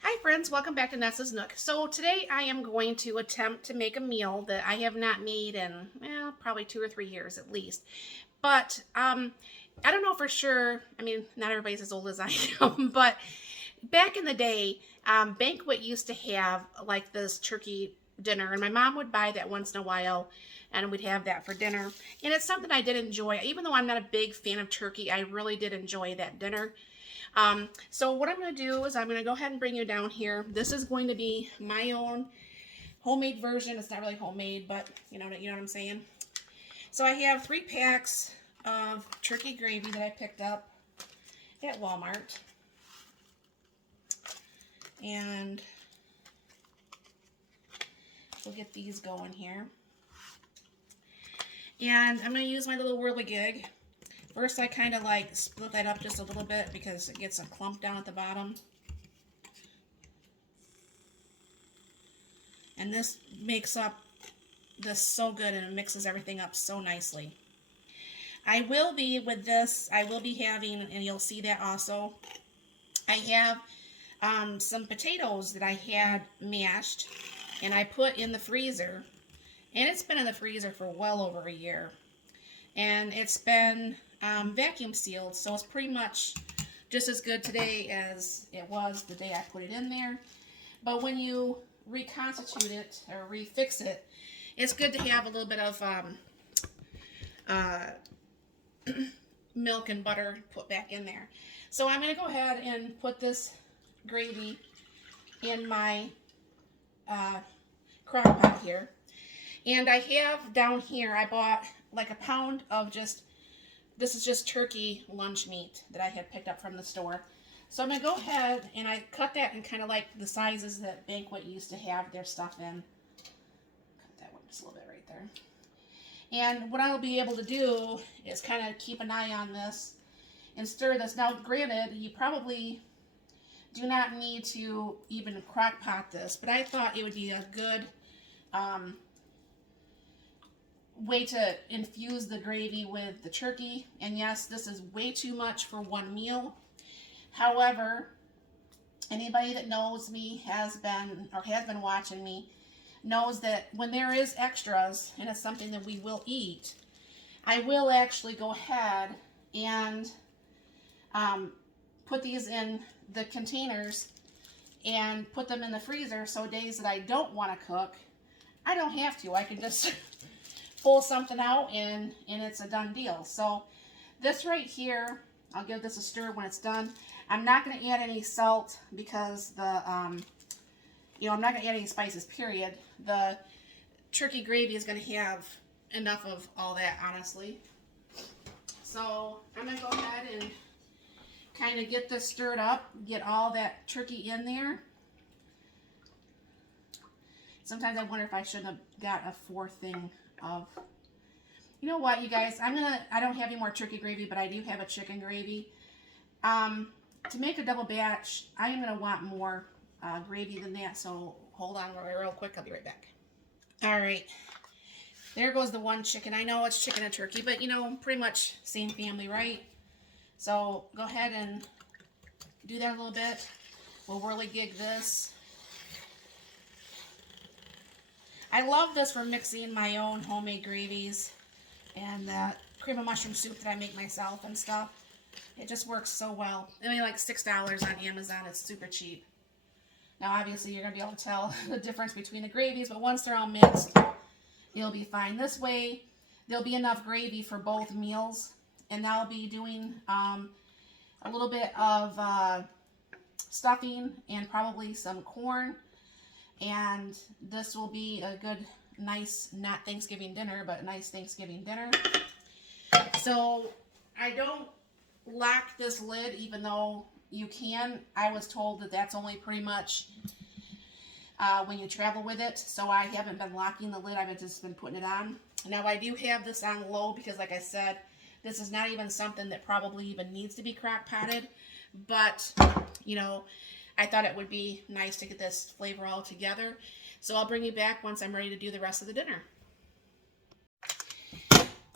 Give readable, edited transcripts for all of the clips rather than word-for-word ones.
Hi friends, welcome back to Nessa's Nook. So today I am going to attempt to make a meal that I have not made in probably 2 or 3 years at least. But I don't know for sure. I mean, not everybody's as old as I am, but back in the day, Banquet used to have like this turkey dinner, and my mom would buy that once in a while, and we'd have that for dinner. And it's something I did enjoy. Even though I'm not a big fan of turkey, I really did enjoy that dinner. So what I'm going to do is I'm going to go ahead and bring you down here. This is going to be my own homemade version. It's not really homemade, but you know what I'm saying. So I have 3 packs of turkey gravy that I picked up at Walmart. And we'll get these going here. And I'm going to use my little whirligig. First, I kind of like split that up just a little bit because it gets a clump down at the bottom. And this makes up this so good, and it mixes everything up so nicely. I will be with this, I will be having, and you'll see that also, I have some potatoes that I had mashed and I put in the freezer. And it's been in the freezer for well over a year. And it's been vacuum sealed, so it's pretty much just as good today as it was the day I put it in there. But when you reconstitute it or refix it, it's good to have a little bit of milk and butter put back in there. So I'm going to go ahead and put this gravy in my crock pot here. And I have down here, I bought like a pound of this is just turkey lunch meat that I had picked up from the store. So I'm going to go ahead and I cut that in kind of like the sizes that Banquet used to have their stuff in. Cut that one just a little bit right there. And what I'll be able to do is kind of keep an eye on this and stir this. Now, granted, you probably do not need to even crock pot this, but I thought it would be a good way to infuse the gravy with the turkey. And yes, this is way too much for one meal. However, anybody that knows me has been watching me knows that when there is extras and it's something that we will eat, I will actually go ahead and put these in the containers and put them in the freezer, so days that I don't want to cook, I don't have to. I can just pull something out and it's a done deal. So this right here, I'll give this a stir when it's done. I'm not going to add any salt because I'm not going to add any spices, period. The turkey gravy is going to have enough of all that, honestly. So I'm going to go ahead and kind of get this stirred up, get all that turkey in there. Sometimes I wonder if I shouldn't have got a 4th thing of, you know what, you guys, I don't have any more turkey gravy, but I do have a chicken gravy. To make a double batch, I am going to want more gravy than that, so hold on real quick, I'll be right back. Alright, there goes the one chicken. I know it's chicken and turkey, but pretty much same family, right? So go ahead and do that a little bit. We'll whirligig this. I love this for mixing my own homemade gravies and the cream of mushroom soup that I make myself and stuff. It just works so well. I mean, like $6 on Amazon. It's super cheap. Now, obviously, you're going to be able to tell the difference between the gravies, but once they're all mixed, it'll be fine. This way, there'll be enough gravy for both meals. And now I'll be doing a little bit of stuffing and probably some corn. And this will be a good, nice, not Thanksgiving dinner, but a nice Thanksgiving dinner. So I don't lock this lid, even though you can. I was told that that's only pretty much when you travel with it. So I haven't been locking the lid. I've just been putting it on. Now I do have this on low because, like I said, this is not even something that probably even needs to be crock potted. But, I thought it would be nice to get this flavor all together. So I'll bring you back once I'm ready to do the rest of the dinner.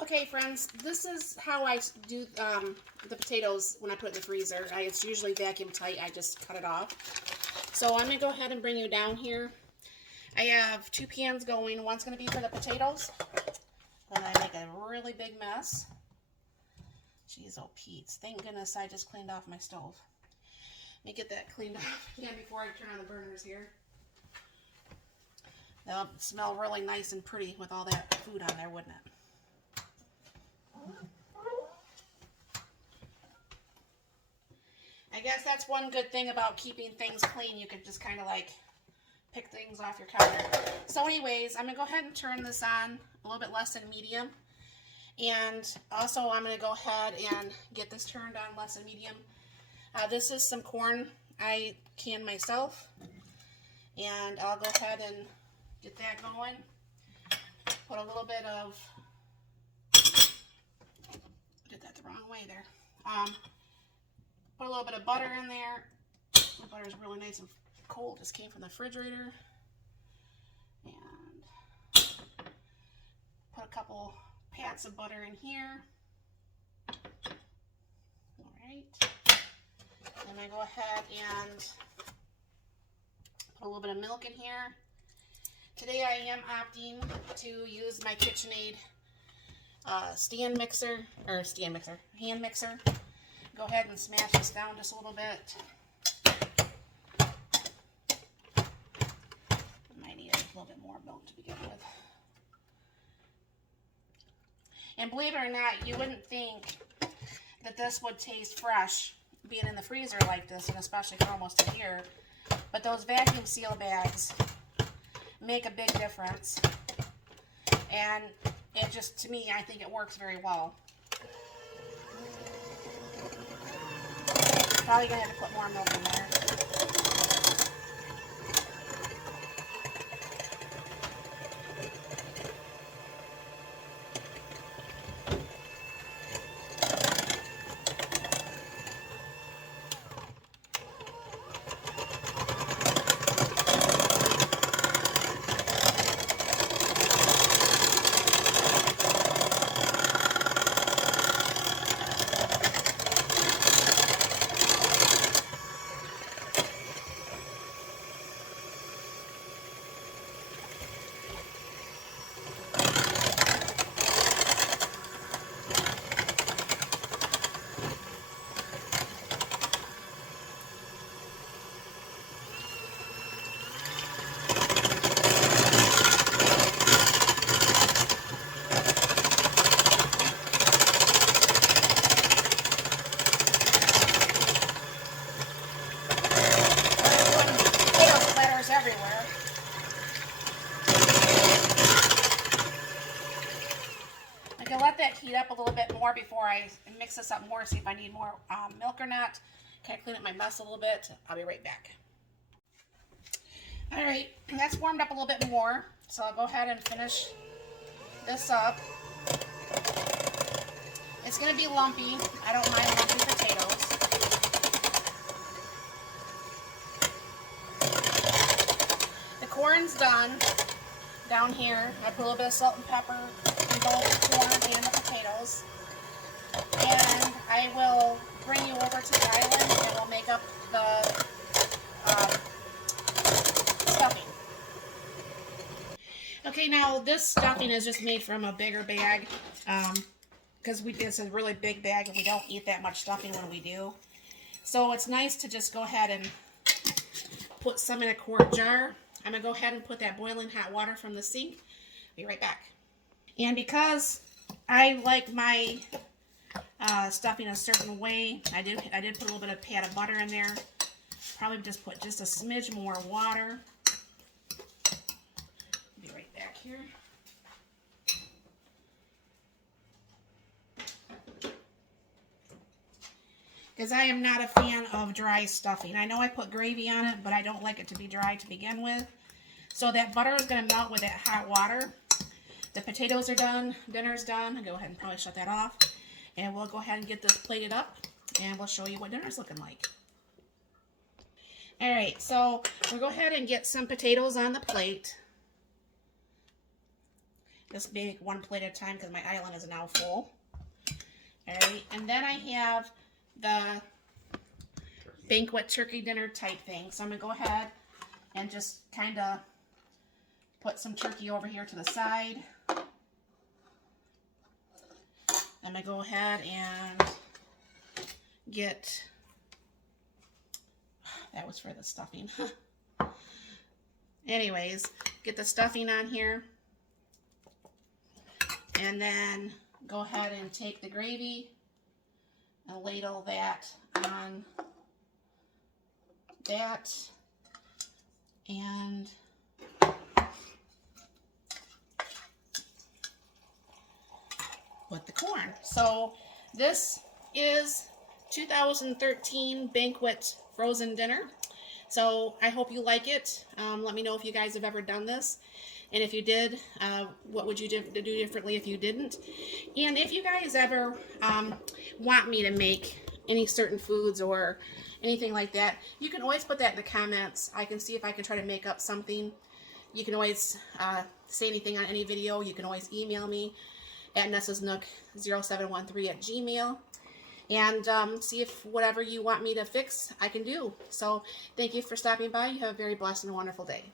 Okay, friends, this is how I do the potatoes when I put it in the freezer. It's usually vacuum tight. I just cut it off. So I'm going to go ahead and bring you down here. I have 2 pans going. One's going to be for the potatoes. Then I make a really big mess. Jeez, oh Pete's. Thank goodness I just cleaned off my stove. Let me get that cleaned off again before I turn on the burners here. That'll smell really nice and pretty with all that food on there, wouldn't it? I guess that's one good thing about keeping things clean. You could just kind of like pick things off your counter. So anyways, I'm going to go ahead and turn this on a little bit less than medium. And also I'm going to go ahead and get this turned on less than medium. This is some corn I canned myself. And I'll go ahead and get that going. Put a little bit of, did that the wrong way there. Put a little bit of butter in there. The butter is really nice and cold. Just came from the refrigerator. And put a couple pats of butter in here. Alright. Then I go ahead and put a little bit of milk in here. Today I am opting to use my KitchenAid hand mixer. Go ahead and smash this down just a little bit. Might need a little bit more milk to begin with. And believe it or not, you wouldn't think that this would taste fresh being in the freezer like this, and especially for almost a year. But those vacuum seal bags make a big difference. And it just, to me, I think it works very well. Probably gonna have to put more milk in there. Everywhere. I can let that heat up a little bit more before I mix this up more, see if I need more milk or not. Kind of clean up my mess a little bit. I'll be right back. Alright, that's warmed up a little bit more, so I'll go ahead and finish this up. It's going to be lumpy. I don't mind lumpy potatoes. Corn's done down here. I put a little bit of salt and pepper in both the corn and the potatoes. And I will bring you over to the island and we'll make up the stuffing. Okay, now this stuffing is just made from a bigger bag because this is a really big bag and we don't eat that much stuffing when we do. So it's nice to just go ahead and put some in a quart jar. I'm going to go ahead and put that boiling hot water from the sink. Be right back. And because I like my stuffing a certain way, I did put a little bit of pat of butter in there. Probably just put just a smidge more water. Be right back here. Because I am not a fan of dry stuffing. I know I put gravy on it, but I don't like it to be dry to begin with. So that butter is going to melt with that hot water. The potatoes are done. Dinner's done. I'll go ahead and probably shut that off. And we'll go ahead and get this plated up. And we'll show you what dinner's looking like. Alright, so we'll go ahead and get some potatoes on the plate. Just make one plate at a time because my island is now full. Alright, and then I have the banquet turkey dinner type thing. So I'm going to go ahead and just kind of put some turkey over here to the side. I'm going to go ahead and get, that was for the stuffing. Anyways, get the stuffing on here. And then go ahead and take the gravy and ladle that on that. And with the corn. So this is 2013 Banquet frozen dinner. So I hope you like it. Let me know if you guys have ever done this. And if you did, what would you do differently if you didn't? And if you guys ever want me to make any certain foods or anything like that, you can always put that in the comments. I can see if I can try to make up something. You can always say anything on any video. You can always email me at nessasnook0713@gmail. And see if whatever you want me to fix, I can do. So thank you for stopping by. You have a very blessed and wonderful day.